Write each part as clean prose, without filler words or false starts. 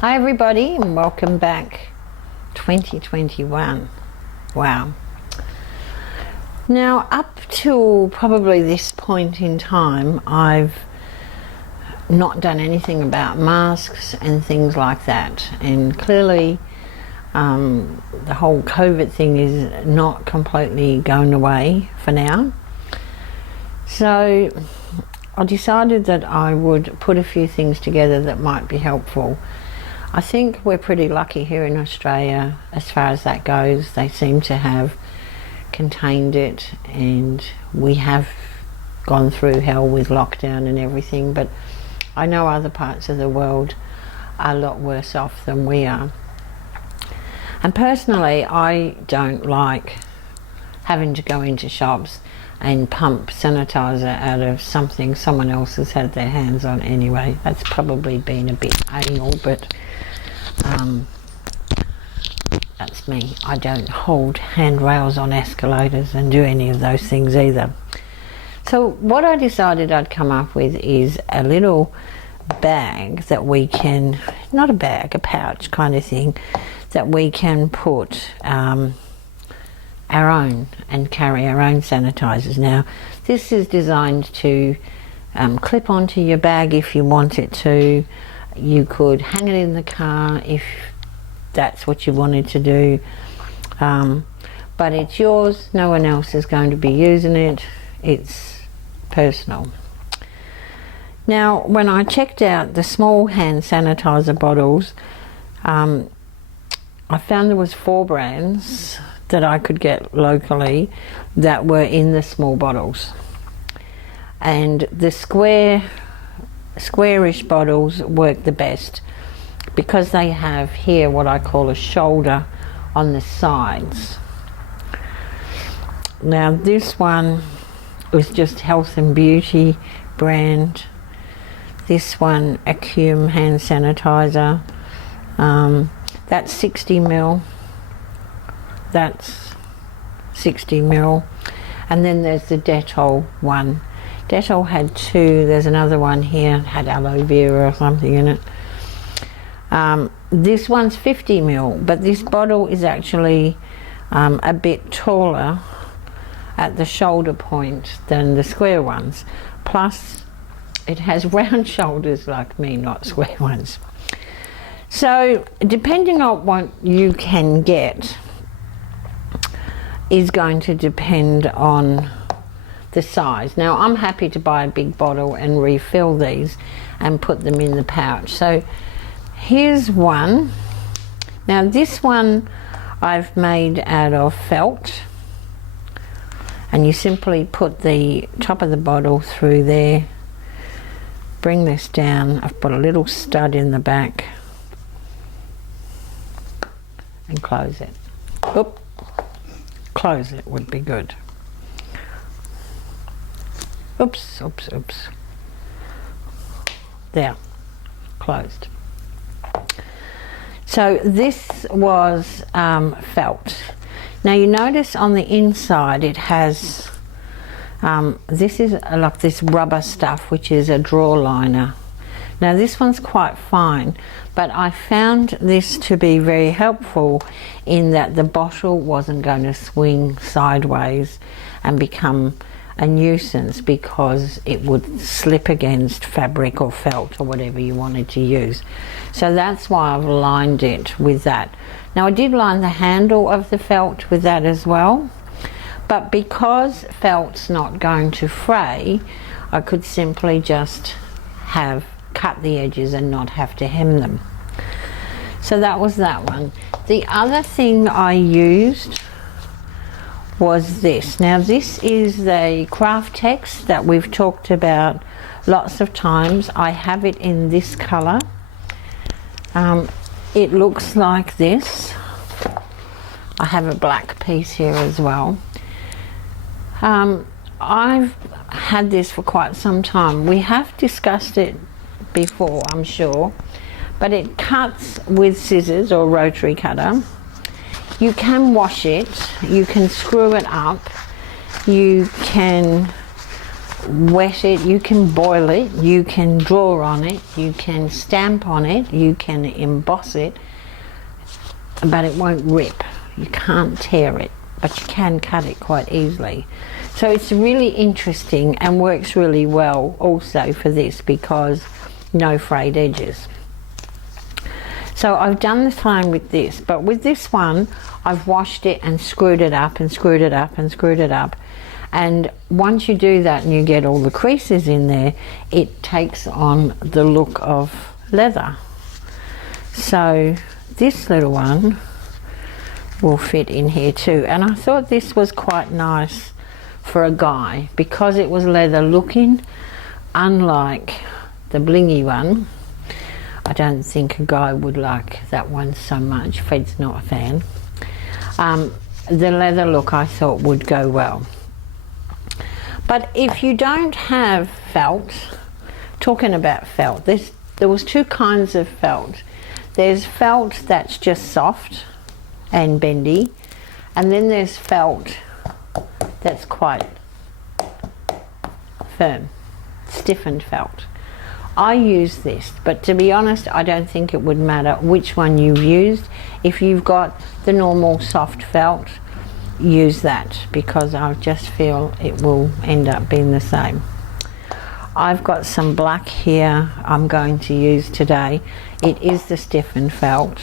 Hi everybody and welcome back. 2021. Wow. Now up till probably this point in time I've not done anything about masks and things like that, and clearly the whole COVID thing is not completely going away for now. So I decided that I would put a few things together that might be helpful. I think we're pretty lucky here in Australia as far as that goes. They seem to have contained it, and we have gone through hell with lockdown and everything, but I know other parts of the world are a lot worse off than we are. And personally, I don't like having to go into shops and pump sanitizer out of something someone else has had their hands on anyway. That's probably been a bit anal, but that's me. I don't hold handrails on escalators and do any of those things either. So what I decided I'd come up with is a little bag that we can, not a bag, a pouch kind of thing, that we can put our own and carry our own sanitizers. Now this is designed to clip onto your bag if you want it to. You could hang it in the car if that's what you wanted to do, but it's yours. No one else is going to be using it. It's personal. Now when I checked out the small hand sanitizer bottles, I found there was 4 brands that I could get locally that were in the small bottles, and the squarish bottles work the best because they have here what I call a shoulder on the sides. Now this one was just Health and Beauty brand. This one, Acuum hand sanitizer, that's 60 ml. That's 60 ml. And then there's the Dettol one. Dettol had 2. There's another one here, had aloe vera or something in it. This one's 50 ml, but this bottle is actually a bit taller at the shoulder point than the square ones. Plus it has round shoulders like me, not square ones. So depending on what you can get is going to depend on the size. Now I'm happy to buy a big bottle and refill these and put them in the pouch. So here's one. Now this one I've made out of felt, and you simply put the top of the bottle through there, bring this down. I've put a little stud in the back and close it. Oop. Close it would be good. Oops, oops, oops. There, closed. So this was felt. Now you notice on the inside it has, this is like this rubber stuff, which is a draw liner. Now this one's quite fine, but I found this to be very helpful in that the bottle wasn't going to swing sideways and become a nuisance because it would slip against fabric or felt or whatever you wanted to use. So that's why I've lined it with that. Now I did line the handle of the felt with that as well, but because felt's not going to fray, I could simply just have cut the edges and not have to hem them. So that was that one. The other thing I used was this. Now this is the Craftex that we've talked about lots of times. I have it in this color. It looks like this. I have a black piece here as well. I've had this for quite some time. We have discussed it before, I'm sure, but it cuts with scissors or rotary cutter. You can wash it, you can screw it up, you can wet it, you can boil it, you can draw on it, you can stamp on it, you can emboss it, but it won't rip. You can't tear it, but you can cut it quite easily. So it's really interesting and works really well also for this because no frayed edges. So I've done the same with this, but with this one I've washed it and screwed it up and screwed it up and screwed it up, and once you do that and you get all the creases in there, it takes on the look of leather. So this little one will fit in here too, and I thought this was quite nice for a guy because it was leather looking, unlike the blingy one. I don't think a guy would like that one so much. Fred's not a fan. The leather look I thought would go well. But if you don't have felt, talking about felt, there was two kinds of felt. There's felt that's just soft and bendy, and then there's felt that's quite firm, stiffened felt. I use this, but to be honest, I don't think it would matter which one you've used. If you've got the normal soft felt, use that, because I just feel it will end up being the same. I've got some black here I'm going to use today. It is the stiffened felt.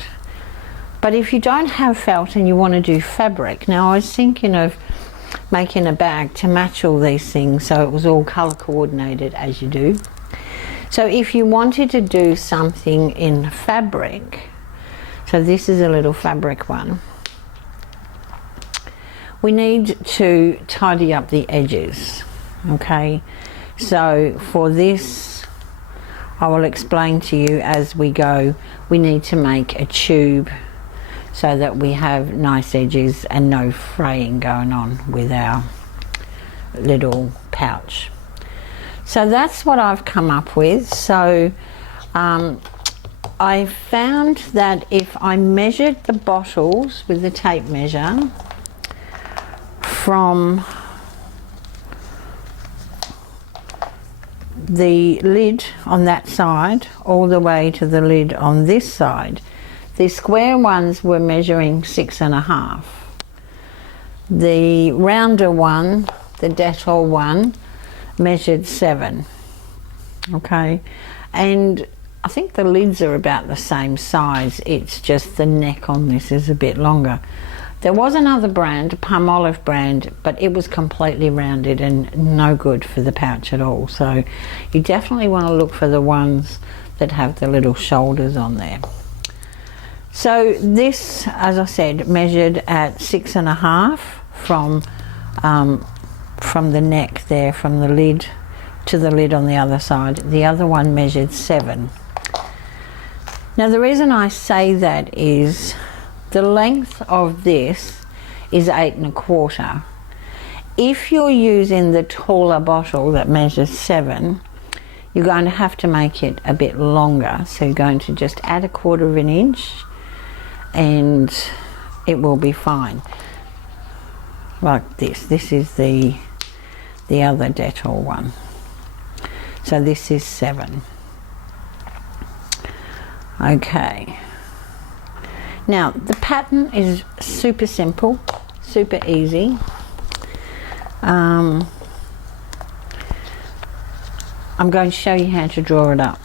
But if you don't have felt and you want to do fabric, now I was thinking of making a bag to match all these things so it was all color coordinated as you do. So if you wanted to do something in fabric, so this is a little fabric one, we need to tidy up the edges, okay? So for this, I will explain to you as we go. We need to make a tube so that we have nice edges and no fraying going on with our little pouch. So that's what I've come up with. So I found that if I measured the bottles with the tape measure from the lid on that side all the way to the lid on this side, the square ones were measuring 6.5. The rounder one, the Dettol one, measured 7. Okay, and I think the lids are about the same size, it's just the neck on this is a bit longer. There was another brand, a Palmolive brand, but it was completely rounded and no good for the pouch at all. So you definitely want to look for the ones that have the little shoulders on there. So this, as I said, measured at 6.5 from the neck there, from the lid to the lid on the other side. The other one measured 7. Now the reason I say that is the length of this is 8.25. If you're using the taller bottle that measures 7, you're going to have to make it a bit longer. So you're going to just add 1/4 inch and it will be fine. Like this. This is the other Dettol one. So this is 7. Okay. Now the pattern is super simple, super easy. I'm going to show you how to draw it up.